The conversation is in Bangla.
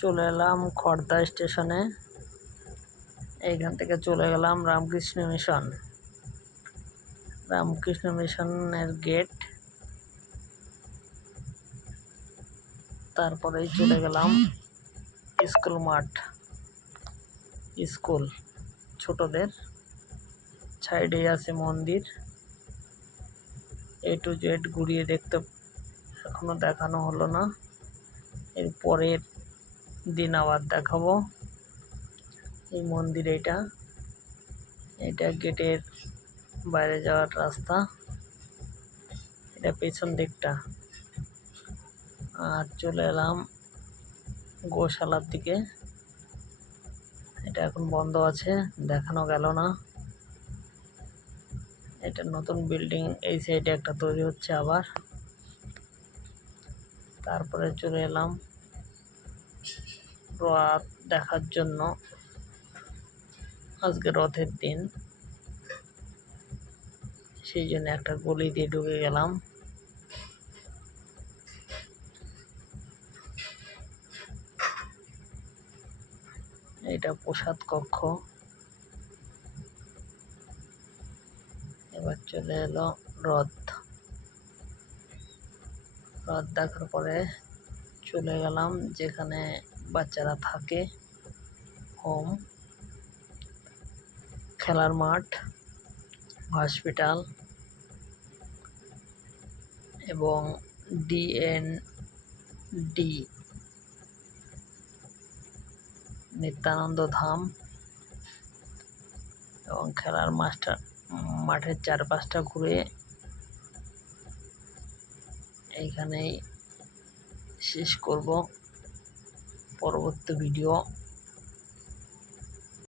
চলে এলাম খড়দা স্টেশনে। এইখান থেকে চলে গেলাম রামকৃষ্ণ মিশন। রামকৃষ্ণ মিশনের গেট, তারপরেই চলে গেলাম স্কুল মাঠ। স্কুল ছোটদের, সাইডে আছে মন্দির। A to Z ঘুরিয়ে দেখতে এখনো দেখানো হলো না, এর পরের দিন আবার দেখাবো। এই মন্দির, এটা গেটের বাইরে যাওয়ার রাস্তা, এটা পেছন দিকটা। আর চলে এলাম গোশালার দিকে। এটা এখন বন্ধ আছে, দেখানো গেল না। এটা নতুন বিল্ডিং, এই সাইডে একটা তৈরি হচ্ছে আবার। তারপরে চলে এলাম রথ দেখার জন্য। আজকে রথের দিন, সেই জন্য একটা গলি দিয়ে ঢুকে গেলাম। এটা প্রসাদ কক্ষ। এবার চলে এলো রথ। রথ দেখার পরে চলে গেলাম যেখানে বাচ্চারা থাকে, হোম, খেলার মাঠ, হসপিটাল এবং DND নিত্যানন্দ ধাম এবং খেলার মাঠের চারপাশটা ঘুরে এইখানেই শেষ করব। পরবর্তী ভিডিও